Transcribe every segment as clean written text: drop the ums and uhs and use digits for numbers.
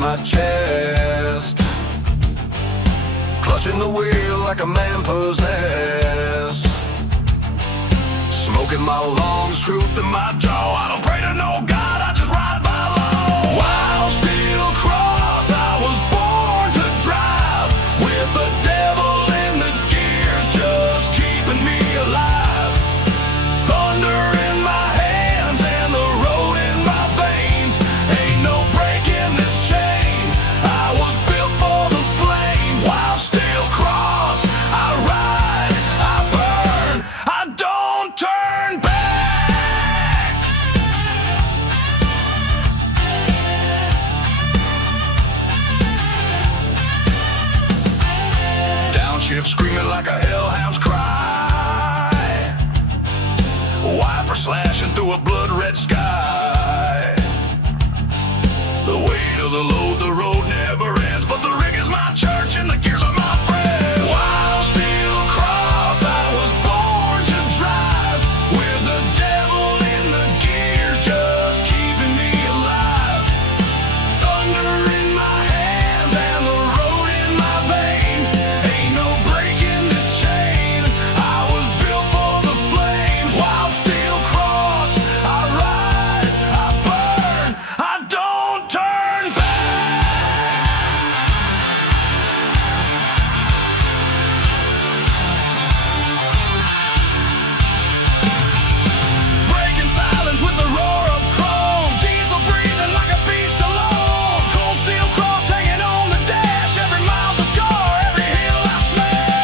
my chest, clutching the wheel like a man possessed. Smoking my lungs, truth in my jaw. I don't pray to no God, I just ride by law. While still cross, I was born to drive, with the devil in the gears, just keeping me alive. Thunder in my hands and the road in my veins. Ain't no break in this chain, I was built for the flames. While still cross, I ride, I burn, I don't turn back. Downshift screaming like a hellhound's cry, wiper slashing through a blood-red sky. The weight of the load, the road never ends, but the rig is my church and the gears are my friends. While still cross, I was born to drive, with the devil in the gears, just keeping me alive. Thunder in my hands and the road in my veins. Ain't no break in this chain, I was built for the flames. While still cross, I ride, I burn, I don't turn back. Breaking silence with the roar of chrome, diesel breathing like a beast alone. Cold steel cross hanging on the dash, every mile's a scar, every hill I smash.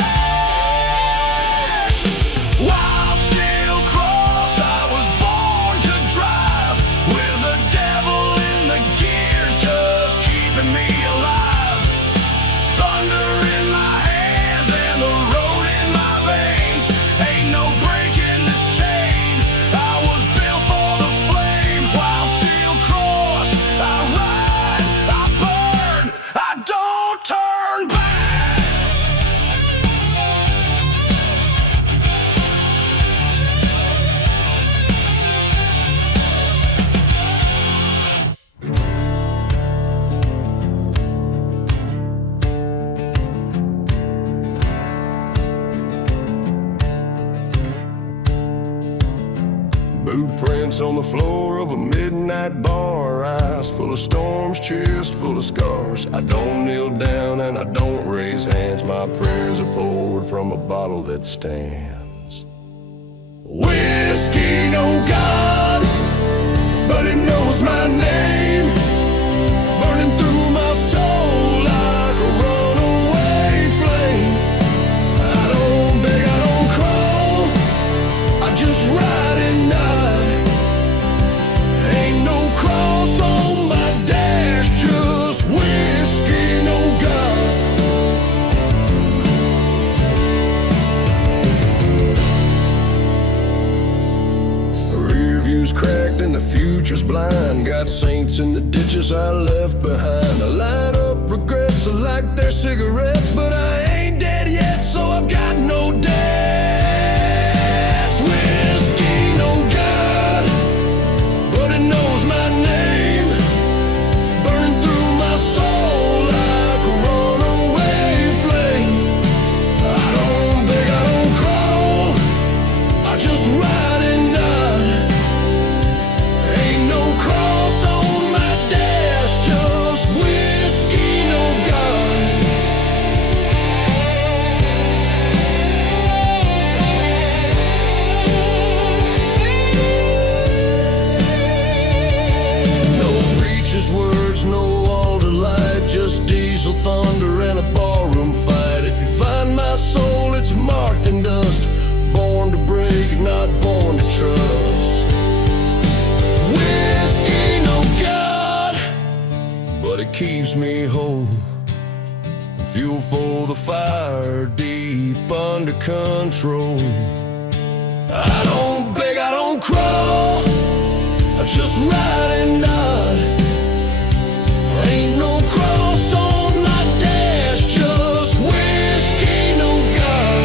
While still cross, I was born to drive, with the devil in the gears, just keeping me alive. Thunder in my hands and the road in my veins. Ain't no break in this chain, I was built for the flames. While still cross, I ride, I burn, I don't turn back. Boot prints on the floor of a midnight bar, eyes full of storms, chest full of scars. I don't kneel down and I don't raise hands, my prayers are poured from a bottle that stands. Whiskey, no God, but it knows my name, burning through my soul like a runaway flame. I don't beg, I don't crawl, I just ride and nod. Ain't no cross on my dash, just whiskey, no God. Rear view's cracked and the future's blind. Got saints in the ditches I left behind. I light up regrets like they're cigarettes, but I ain't dead yet, so I've got no debts. Whiskey, no God, but it knows my name, burning through my soul like a runaway flame. I don't beg, I don't crawl, I just ride and nod. Ain't no cross on my dash, just whiskey, no God. No preacher's words, no altar light, just diesel thunder and a barroom fight. If you find my soul, it's marked in dust, born to break, not born to trust. Whiskey, no God, but it keeps me whole. Fuel for the fire, deep under control. I don't beg, I don't crawl, I just ride and nod. Ain't no cross on my dash, just whiskey, no God.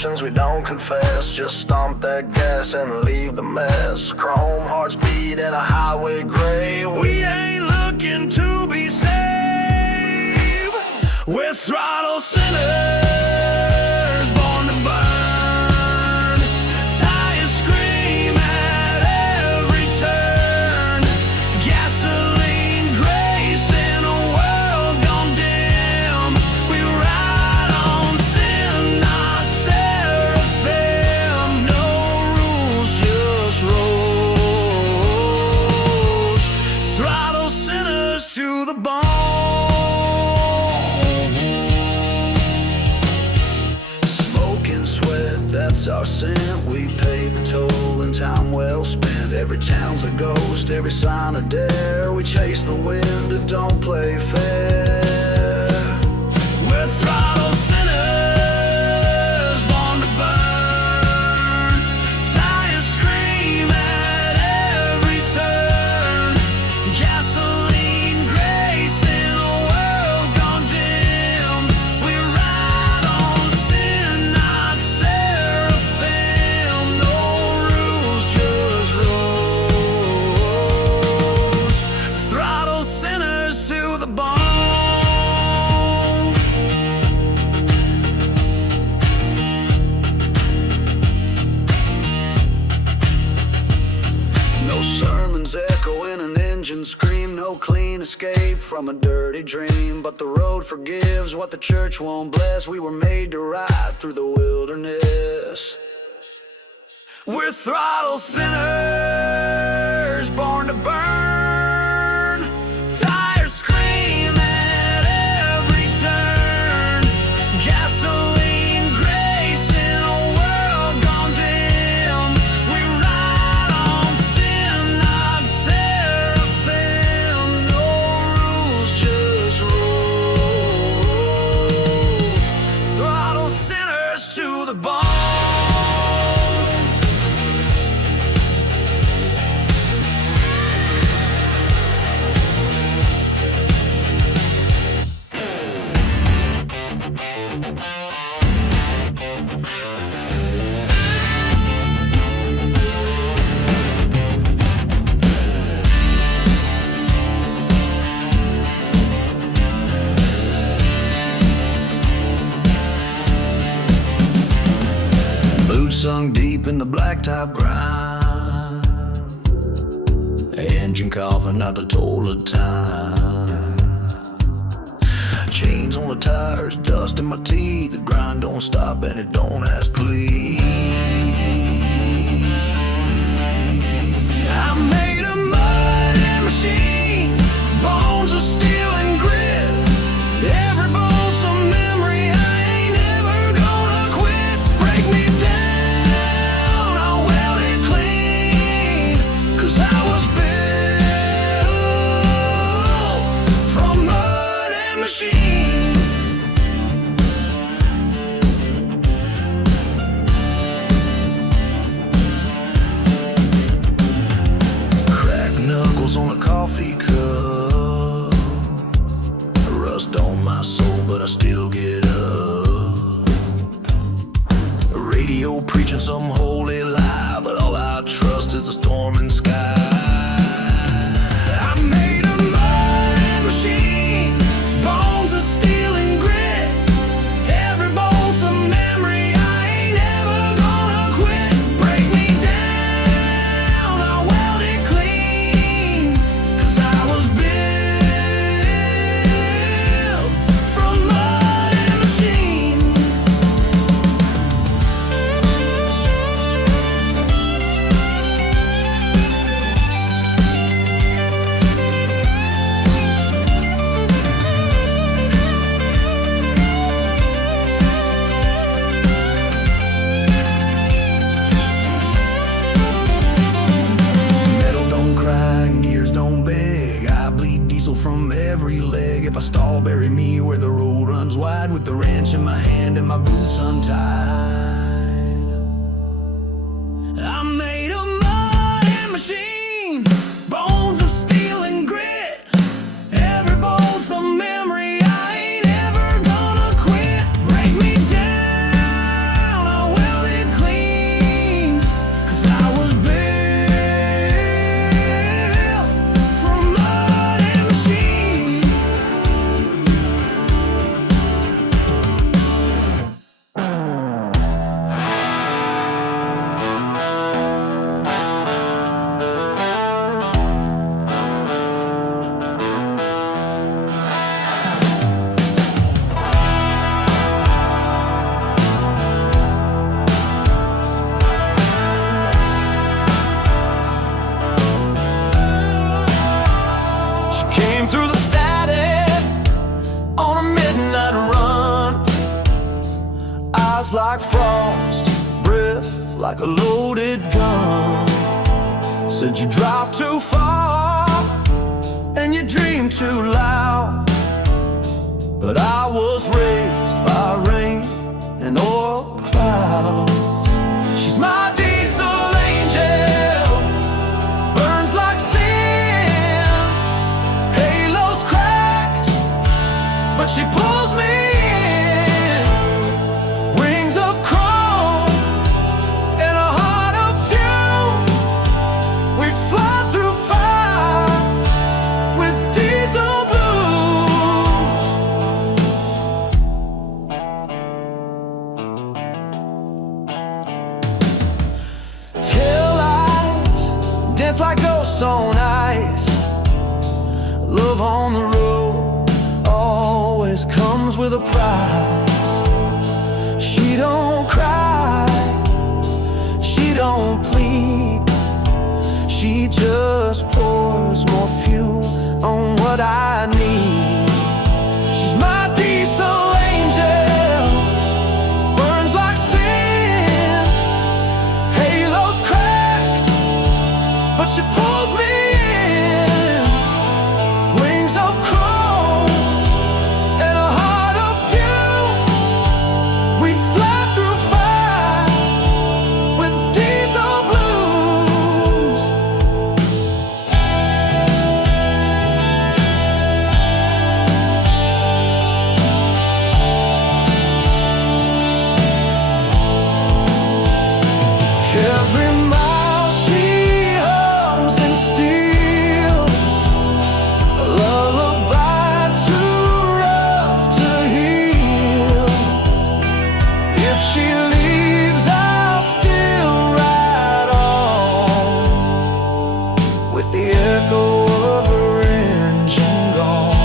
confessions we don't confess. Just stomp that gas and leave the mess. Chrome hearts beat in a highway grave. We ain't looking to be saved. We're throttle sinners, born to burn. Tires scream at every turn. Gasoline grace in a world gone dim. We ride on sin, not seraphim. No rules, just roads. Throttle sinners to the bone. That's our sin, we pay the toll in time well spent. Every town's a ghost, every sign a dare. We chase the wind, it don't play fair. We're throttle sinners, born to burn. Tires scream at every turn. Gasoline grace in a world gone dim. We ride on sin, not seraphim. No rules, just roads. Throttle sinners to the bone. No sermons echo in an engine scream. No clean escape from a dirty dream. But the road forgives what the church won't bless. We were made to ride through the wilderness. We're throttle sinners, born to burn. Tires scream at every turn. Gasoline grace in a world gone dim. We ride on sin, not seraphim. No rules, just roads. Throttle sinners to the bone. Boots sunk deep in the blacktop grind. Engine coughing out the toll of time. Chains on the tires, dust in my teeth. The grind don't stop and it don't ask please. I made a mud machine, bones of steel and grit. Every bone's a memory, I ain't ever gonna quit. Break me down, I'll weld it clean. 'Cause I was built from mud and machine. Cracked knuckles on a coffee cup. Rust on my soul, but I still get up. Radio preaching some holy lie, but all I trust is the storming sky. I made a mud machine, bones of steel and grit. Every bone's a memory, I ain't ever gonna quit. Break me down, I'll weld it clean. 'Cause I was built from mud and machine. Metal don't cry, gears don't beg. I bleed diesel from every leg. If I stall, bury me where the road runs wide, with the wrench in my hand and my boots untied. I made a mud and machine, bones of steel and grit. Every bone's a memory, I ain't ever gonna quit. Break me down, I'll like a loaded gun. Said you drive too far and you dream too loud, but I was raised by rain and oil clouds. She's my diesel angel, burns like sin. Halo's cracked, but she pulls me in. Wings of chrome and a heart of fume. We fly through fire with diesel blues. Tail lights dance like ghosts on ice. Love on the road always comes with a price. She don't cry, she don't plead, she just pours more fuel on what I need. She's my diesel angel, burns like sin. Halo's cracked, but she pulls me in. Wings of chrome and a heart of fuel. We fly through fire with diesel blues. Every mile she hums in steel, a lullaby too rough to heal. If she leaves, I'll still ride on with the echo of her engine gone.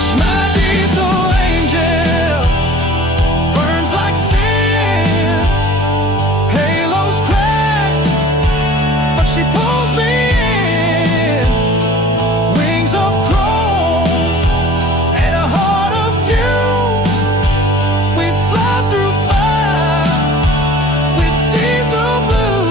She's my diesel angel, burns like sin. Halo's cracked, but she pulls me in. Wings of chrome and a heart of fumes. We fly through fire with diesel blues.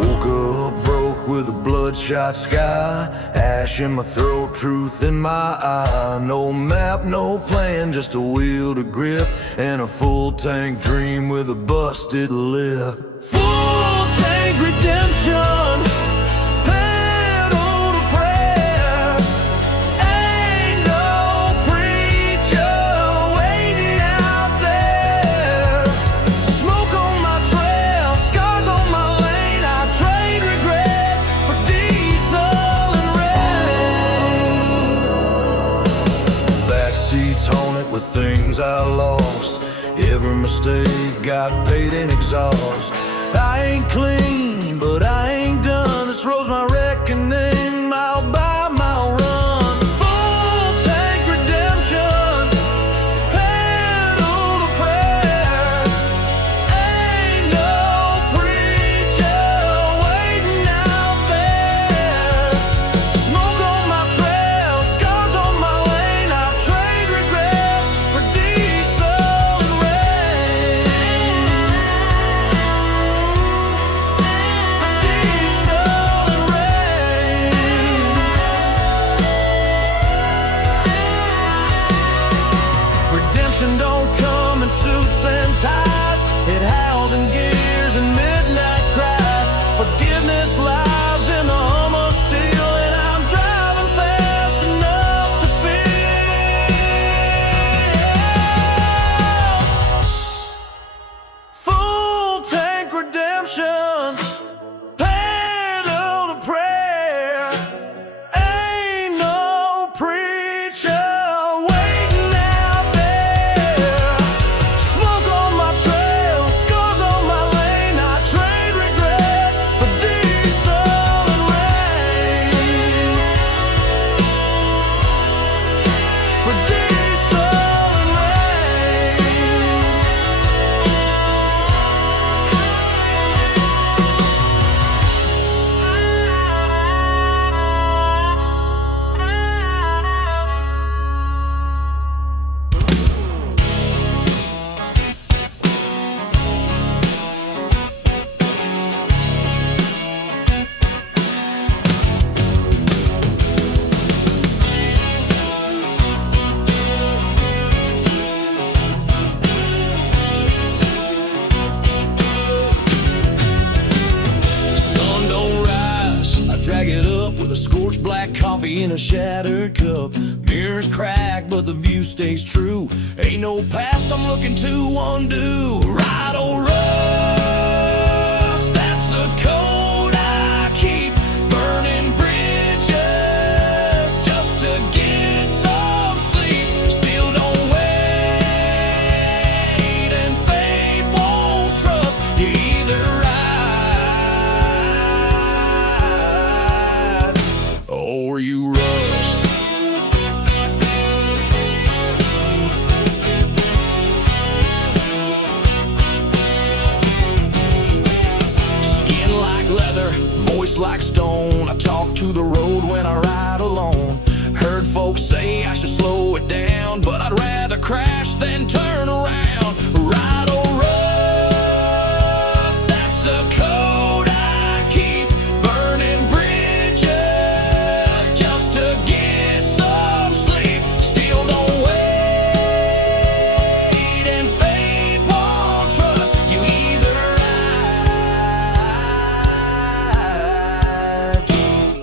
Woke up broke with a bloodshot sky, ash in my throat, truth in my eye. No map, no plan, just a wheel to grip, and a full tank dream with a busted lip. Full tank redemption, pedal to prayer. Ain't no preacher waiting out there. Smoke on my trail, scars on my lane. I trade regret for diesel and rain. Backseats haunted with things I lost. Every mistake got paid in exhaust. I ain't clean, but I ain't done. This road's my reckoning, mile by mile run. Full tank redemption, pedal to prayer. Ain't no preacher waiting out there. Smoke on my trail, scars on my lane. I trade regret for diesel and rain. with a scorched black coffee in a shattered cup. Mirrors crack, but the view stays true. Ain't no past I'm looking to undo. Right or rust, that's the code I keep. Burning bridges just to get some sleep. Still don't wait, and fate won't trust. You either ride or you rust. Skin like leather, voice like stone. I talk to the road when I ride alone. Heard folks say I should slow it down, but I'd rather crash than turn around. Ride or rust, that's the code I keep. Burning bridges just to get some sleep. Still don't wait, and fate won't trust. You either ride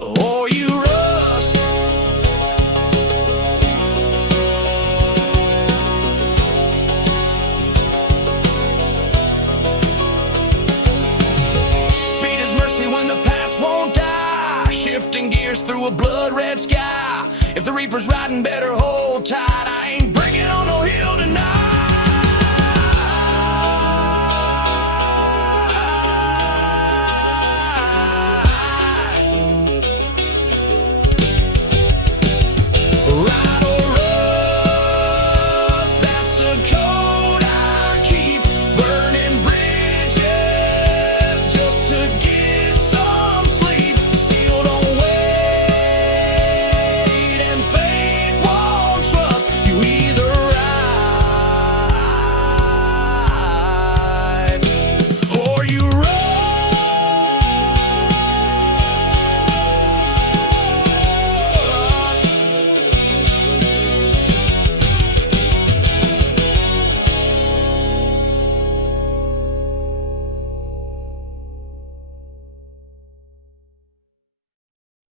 or you rust. Speed is mercy when the past won't die. Shifting gears through a blood red sky. If the Reaper's riding, better hold tight. I ain't